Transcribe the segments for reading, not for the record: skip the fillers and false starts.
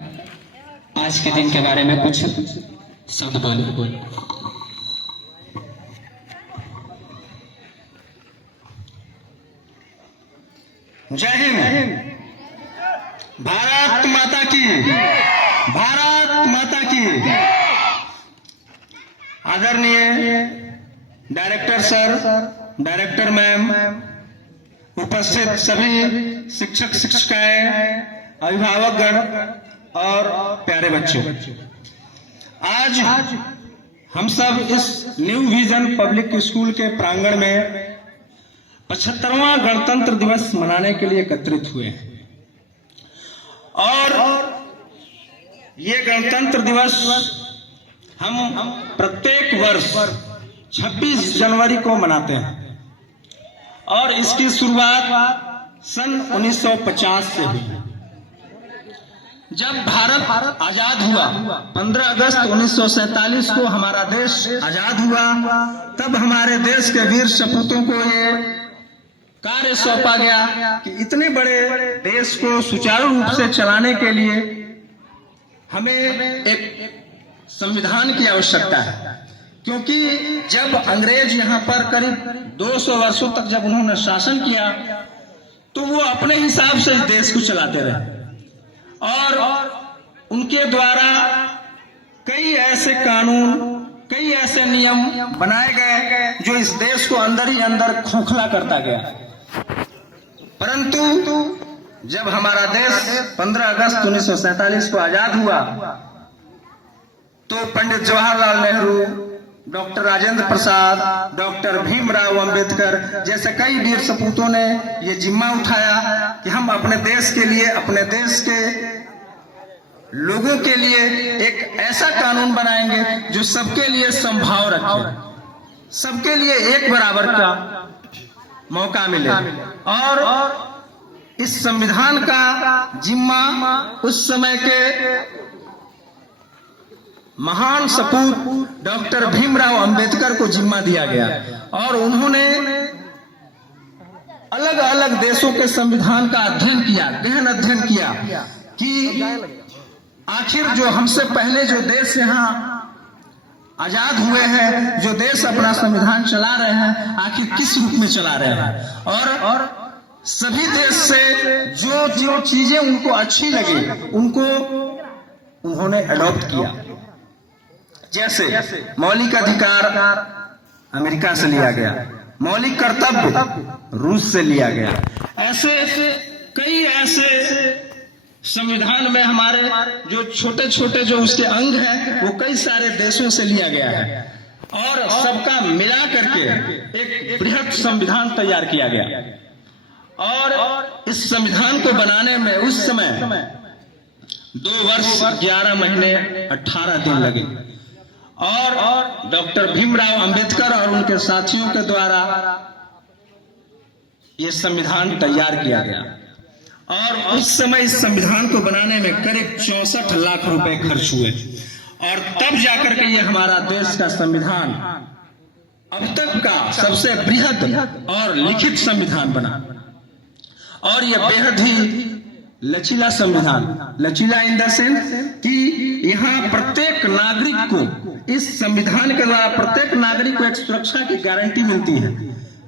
आज के दिन के बारे में कुछ शब्द बोले। जय हिंद। भारत माता की, भारत माता की। आदरणीय डायरेक्टर सर, डायरेक्टर मैम, उपस्थित सभी शिक्षक शिक्षिकाएं, अभिभावकगण और प्यारे बच्चों, आज हम सब इस न्यू विजन पब्लिक स्कूल के प्रांगण में 75वां गणतंत्र दिवस मनाने के लिए एकत्रित हुए हैं। और ये गणतंत्र दिवस हम प्रत्येक वर्ष 26 जनवरी को मनाते हैं और इसकी शुरुआत सन 1950 से हुई। जब भारत आजाद हुआ, 15 अगस्त 1947 को हमारा देश आजाद हुआ, तब हमारे देश के वीर सपूतों को ये कार्य सौंपा गया कि इतने बड़े देश को सुचारू रूप से चलाने के लिए हमें एक संविधान की आवश्यकता है। क्योंकि जब अंग्रेज यहाँ पर करीब 200 वर्षों तक जब उन्होंने शासन किया, तो वो अपने हिसाब से इस देश को चलाते रहे और उनके द्वारा कई ऐसे कानून, कई ऐसे नियम बनाए गए जो इस देश को अंदर ही अंदर खोखला करता गया। परंतु जब हमारा देश 15 अगस्त 1947 को आजाद हुआ, तो पंडित जवाहरलाल नेहरू, डॉक्टर राजेंद्र प्रसाद, डॉक्टर भीमराव अंबेडकर जैसे कई वीर सपूतों ने ये जिम्मा उठाया कि हम अपने देश के लिए, अपने देश के लोगों के लिए एक ऐसा कानून बनाएंगे जो सबके लिए समभाव रखे, सबके लिए एक बराबर का मौका मिले। और इस संविधान का जिम्मा उस समय के महान सपूत डॉक्टर भीमराव अंबेडकर को जिम्मा दिया गया और उन्होंने अलग अलग देशों के संविधान का अध्ययन किया, गहन अध्ययन किया कि आखिर जो हमसे पहले जो देश यहाँ आजाद हुए हैं, जो देश अपना संविधान चला रहे हैं, आखिर किस रूप में चला रहे हैं। और सभी देश से जो जो चीजें उनको अच्छी लगी, उनको उन्होंने अडॉप्ट किया। जैसे मौलिक अधिकार अमेरिका से लिया गया, मौलिक कर्तव्य रूस से लिया गया। ऐसे कई ऐसे संविधान में हमारे जो छोटे छोटे जो उसके अंग हैं, वो कई सारे देशों से लिया गया है और सबका मिला करके एक बृहद संविधान तैयार किया गया। और इस संविधान को बनाने में उस समय 2 वर्ष 11 महीने 18 दिन लगे और डॉक्टर भीमराव अंबेडकर और उनके साथियों के द्वारा ये संविधान तैयार किया गया। और उस समय इस संविधान को बनाने में करीब 64 लाख रुपए खर्च हुए और तब जाकर के ये हमारा देश का संविधान अब तक का सबसे बृहद और लिखित संविधान बना। और ये बेहद ही लचीला संविधान, लचीला इन द सेंस कि यहाँ प्रत्येक नागरिक को इस संविधान के द्वारा प्रत्येक नागरिक को एक सुरक्षा की गारंटी मिलती है।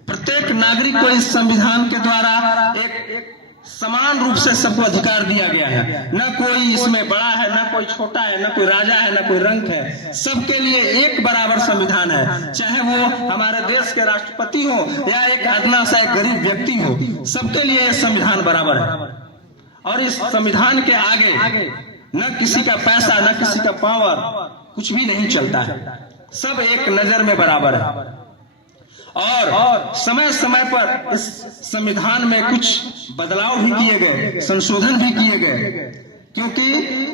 प्रत्येक नागरिक को इस संविधान के द्वारा एक समान रूप से सबको अधिकार दिया गया है। न कोई इसमें बड़ा है, न कोई छोटा है, न कोई राजा है, न कोई रंक है। सबके लिए एक बराबर संविधान है, चाहे वो हमारे देश के राष्ट्रपति हो या एक अदना सा एक गरीब व्यक्ति हो, सबके लिए यह संविधान बराबर है। और इस संविधान के आगे न किसी का पैसा, न किसी का पावर, कुछ भी नहीं चलता है। सब एक नजर में बराबर है। और समय समय पर इस संविधान में कुछ बदलाव भी किए गए, संशोधन भी किए गए, क्योंकि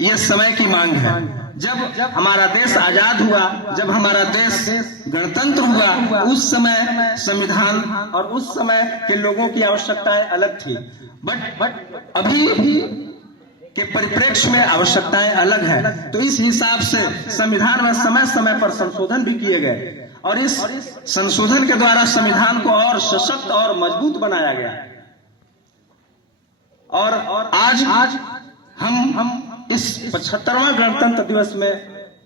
यह समय की मांग है। जब हमारा देश आजाद हुआ, जब हमारा देश गणतंत्र हुआ, उस समय संविधान और उस समय के लोगों की आवश्यकताएं अलग थी। बट अभी के परिप्रेक्ष्य में आवश्यकताएं अलग है। तो इस हिसाब से संविधान में समय समय पर संशोधन भी किए गए और इस संशोधन के द्वारा संविधान को और सशक्त और मजबूत बनाया गया। और आज हम इस 75वां गणतंत्र दिवस में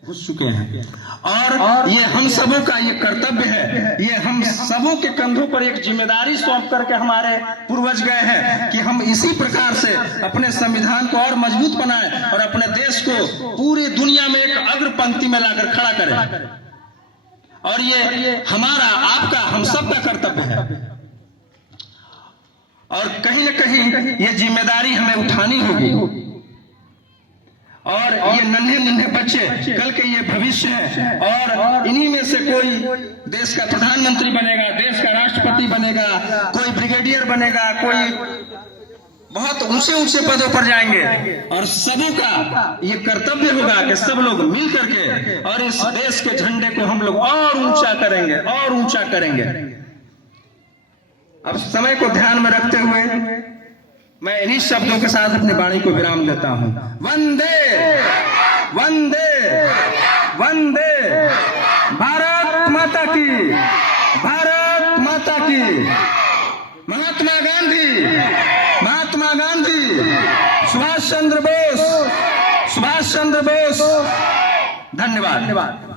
घुस चुके हैं और ये हम सबों का ये कर्तव्य है, ये हम सबों के कंधों पर एक जिम्मेदारी सौंप करके हमारे पूर्वज गए हैं कि हम इसी प्रकार से अपने संविधान को और मजबूत बनाएं और अपने देश को पूरी दुनिया में एक अग्र पंक्ति में लाकर खड़ा करें। और ये हमारा, आपका, हम सब का कर्तव्य है और कहीं न कहीं ये जिम्मेदारी हमें उठानी होगी। और ये नन्हे नन्हे बच्चे कल के ये भविष्य है और इन्हीं में से कोई देश का प्रधानमंत्री बनेगा, देश का राष्ट्रपति बनेगा, कोई ब्रिगेडियर बनेगा, कोई बहुत ऊंचे ऊंचे पदों पर जाएंगे और सबों का ये कर्तव्य होगा कि सब लोग मिल करके और इस देश के झंडे को हम लोग और ऊंचा करेंगे और ऊंचा करेंगे। अब समय को ध्यान में रखते हुए मैं इन्हीं शब्दों के साथ अपनी वाणी को विराम देता हूं। वंदे वंदे वंदे, भारत माता की, भारत माता की। महात्मा गांधी, महात्मा गांधी, सुभाष चंद्र बोस, सुभाष चंद्र बोस। धन्यवाद।